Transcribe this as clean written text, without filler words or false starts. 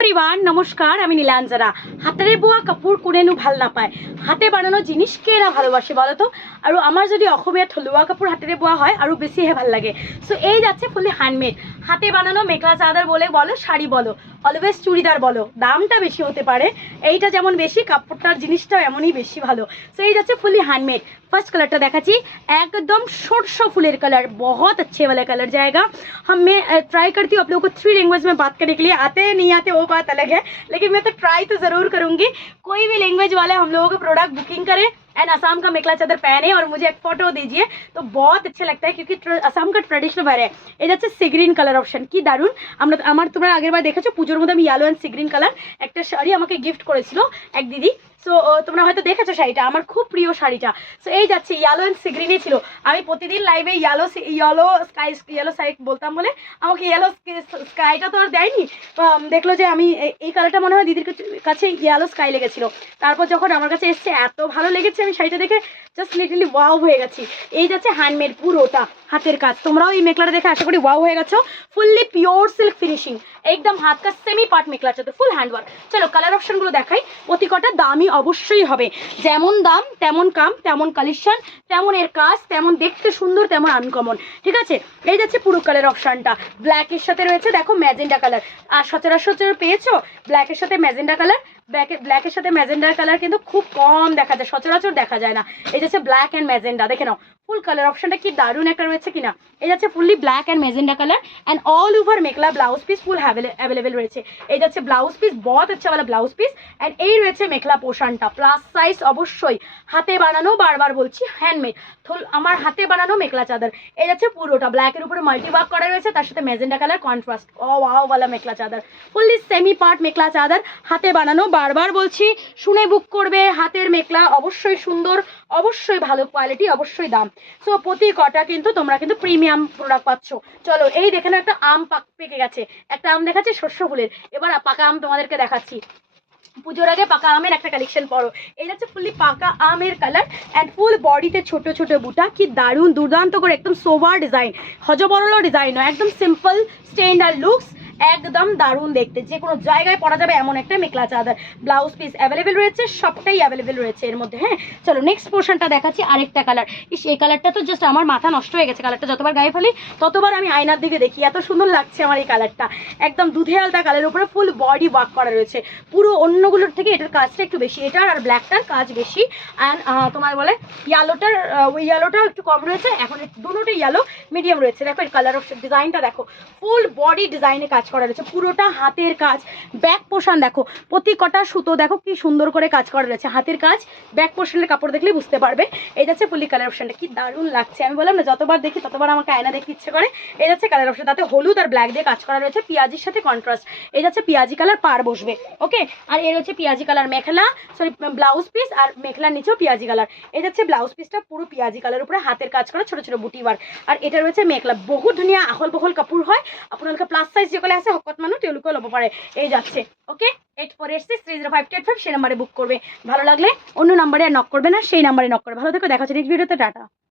Everyone নমস্কার, আমি নীলাঞ্জনা। হাতের বোৱা কাপোৰ কোনেনো ভাল নাপায়, হাতে বানানো জিনিস কেনা ভালোবাসে বলো তো। আৰু আমার যদি অসমীয়া থলুৱা কাপোৰ হাতেৰে বোৱা হয় আৰু বেছিহে ভাল লাগে। সো এই যাচ্ছে ফুলি হ্যান্ডমেড, হাতে বানানো মেখলা চাদর বলে বলো, শাড়ি বলো, অলওয়েজ চুড়িদার বলো, দামটা বেশি হতে পারে, এইটা যেমন বেশি কাপড়টার জিনিসটাও এমনই বেশি ভালো। সো এই যাচ্ছে ফুলি হ্যান্ডমেড। फर्स्ट कलरটা দেখাচ্ছি, एकदम সরষে फूलेर कलर, बहुत अच्छे वाला कलर जाएगा। मैं ट्राई करती हूँ आप लोगों को 3 लैंग्वेज में बात करने के लिए, आते नहीं आते वो बात अलग है, लेकिन मैं तो ट्राई तो ज़रूर करूँगी। कोई भी लैंग्वेज वाले हम लोगों को प्रोडक्ट बुकिंग करे एंड असम का मेखला चादर पहने और मुझे एक फोटो दीजिए तो बहुत अच्छा लगता है, क्योंकि असम का ट्रेडिशनल वेयर है। এটা হচ্ছে সি গ্রিন কালার অপশন, কি দারুণ। তোমরা আগের বার দেখেছো পুজোর মধ্যে আমি yellow and sea green colour একটা শাড়ি আমাকে গিফট করেছিল এক দিদি। সো তোমরা হয়তো দেখেছো শাড়িটা, আমার খুব প্রিয় শাড়িটা। সো এই যাচ্ছে ইয়েলো অ্যান্ড সি গ্রিনে ছিল। আমি প্রতিদিন লাইভে ইয়েলো স্কাই বলতাম বলে আমাকে ইয়েলো স্কাইটা তো আর দেয়নি। দেখলো যে আমি এই কালারটা মনে হয় দিদির কাছে ইয়েলো স্কাই লেগেছিল। তারপর যখন আমার কাছে এসছে এত ভালো লেগেছে, আমি শাড়িটা দেখে জাস্ট লিটারলি ওয়াও হয়ে গেছি। এই যাচ্ছে হ্যান্ডমেড, পুরোটা হাতের কাজ। তোমরাও এই মেখলাটা দেখে আশা করি ওয়াও হয়ে গেছো। ফুললি পিওর সিল্ক ফিনিশিং, একদম হাত কাজ, সেমি পার্ট মেখলা চাদর, ফুল হ্যান্ডওয়ার্ক। চলো কালার অপশনগুলো দেখাই। প্রতি কটা দামই অবশ্যই হবে, যেমন দাম তেমন কাম, তেমন কালেকশন, তেমন এর কাজ, তেমন দেখতে সুন্দর, তেমন আনকমন। ঠিক আছে, এই যাচ্ছে পুরো কালার অপশনটা। ব্ল্যাকের সাথে রয়েছে দেখো ম্যাজেন্ডা কালার, আর সচরাচর পেয়েছো ব্ল্যাকের সাথে ম্যাজেন্ডা কালার। ব্ল্যাকের সাথে ম্যাজেন্ডার কালার কিন্তু খুব কম দেখা যায়, সচরাচর দেখা যায় না। এই যাচ্ছে ব্ল্যাক অ্যান্ড ম্যাজেন্ডা, দেখে নাও ফুল কালার অপশনটা কি দারুণ একটা রয়েছে কিনা। এই যাচ্ছে fully black and magenta colour and all over mekhela blouse piece full available রয়েছে। এই যাচ্ছে ব্লাউজ পিস, বহুত আচ্ছা वाला ব্লাউজ পিস। অ্যান্ড এই রয়েছে মেখলা পোশানটা, প্লাস সাইজ অবশ্যই, হাতে বানানো, বারবার বলছি হ্যান্ডমেড, আমার হাতে বানানো মেখলা চাদর। এই যাচ্ছে পুরোটা ব্ল্যাকের উপরে মাল্টি ওয়ার্ক করা রয়েছে, তার সাথে ম্যাজেন্ডা কালার কন্ট্রাস্ট। ও ওয়াও वाला মেখলা চাদর, ফুললি সেমি পার্ট মেখলা চাদর, হাতে বানানো, বারবার বলছি শুনে বুক করবে। হাতের মেখলা অবশ্যই সুন্দর, অবশ্যই ভালো কোয়ালিটি, অবশ্যই দাম। সো প্রতি কটা কিন্তু তোমরা কিন্তু প্রিমিয়াম প্রোডাক্ট পাচ্ছ। চলো এই দেখে না, একটা আম পেকে গেছে, একটা আম দেখাচ্ছে শস্য ফুলের, এবার পাকা আম তোমাদেরকে দেখাচ্ছি। পুজোর আগে পাকা আমের একটা কালেকশন পড়ো। এই যাচ্ছে ফুললি পাকা আমের কালার অ্যান্ড ফুল বডিতে ছোট ছোট বুটা, কি দারুণ দুর্দান্ত করে, একদম সোভার ডিজাইন, হজবরল ডিজাইন নয়, একদম সিম্পল স্ট্যান্ডার্ড লুকস, একদম দারুণ দেখতে, যে কোনো জায়গায় পরা যাবে এমন একটা মেখলা চাদর। ব্লাউজ পিস অ্যাভেলেবেল রয়েছে, সবটাই অ্যাভেলেবেল রয়েছে এর মধ্যে। হ্যাঁ চলো নেক্সট পোর্শনটা দেখাচ্ছি, আরেকটা কালার। এই কালারটা তো জাস্ট আমার মাথা নষ্ট হয়ে গেছে, কালারটা যতবার গায়ে ফেলি ততবার আমি আয়নার দিকে দেখি, এত সুন্দর লাগছে আমার এই কালারটা। একদম দুধে আলতা কালারের উপরে ফুল বডি ওয়ার্ক করা রয়েছে, পুরো অন্যগুলোর থেকে এটার কাজটা একটু বেশি, এটার আর ব্ল্যাকটার কাজ বেশি। অ্যান্ড তোমার বলে ইয়েলোটা একটু কম রয়েছে, এখন দুটোটা ইয়েলো মিডিয়াম রয়েছে। দেখো এর কালার অপশন, ডিজাইনটা দেখো, ফুল বডি ডিজাইনে কাজ করা রয়েছে, পুরোটা হাতের কাজ। ব্যাক পোর্শন দেখো, প্রতি কটা সুতো দেখো কি সুন্দর করে কাজ করা রয়েছে, হাতের কাজ। ব্যাক পোর্শনের কাপড় দেখলে বুঝতে পারবে। এই যাচ্ছে ফুলি কালার অপশনটা, কি দারুণ লাগছে। আমি বললাম না যতবার দেখি ততবার আমাকে আয়না দেখতে ইচ্ছে করে। এই যাচ্ছে কালার অপশন, তাতে হলুদ আর ব্ল্যাক দিয়ে কাজ করা রয়েছে, পিঁয়াজির সাথে কন্ট্রাস্ট। এই যাচ্ছে পিঁয়াজি কালার পার বসবে, ওকে। আর এর হচ্ছে পিঁয়াজি কালার মেখলা, সরি ব্লাউজ পিস, আর মেখলার নিচেও পিঁয়াজি কালার। এই যাচ্ছে ব্লাউজ পিসটা পুরো পিঁয়াজি কালার উপরে হাতের কাজ করা, ছোট ছোট বুটি ওয়ার্ক। আর এটা রয়েছে মেখলা, বহুত ধুনীয়া আহল বহল কাপোৰ হয়। আপোনালোকে প্লাস সাইজ যেগুলো আছে শকত মানুহ তেওঁলোকেও ল'ব পাৰে। এই যাচ্ছে ওকে, 8486305285 সেই নাম্বারে বুক করবে। ভালো লাগলে অন্য নাম্বারে আর নক করবে না, সেই নাম্বারে নক করবে। ভালো থেকো, দেখা হচ্ছে নেক্সট ভিডিওতে, টাটা।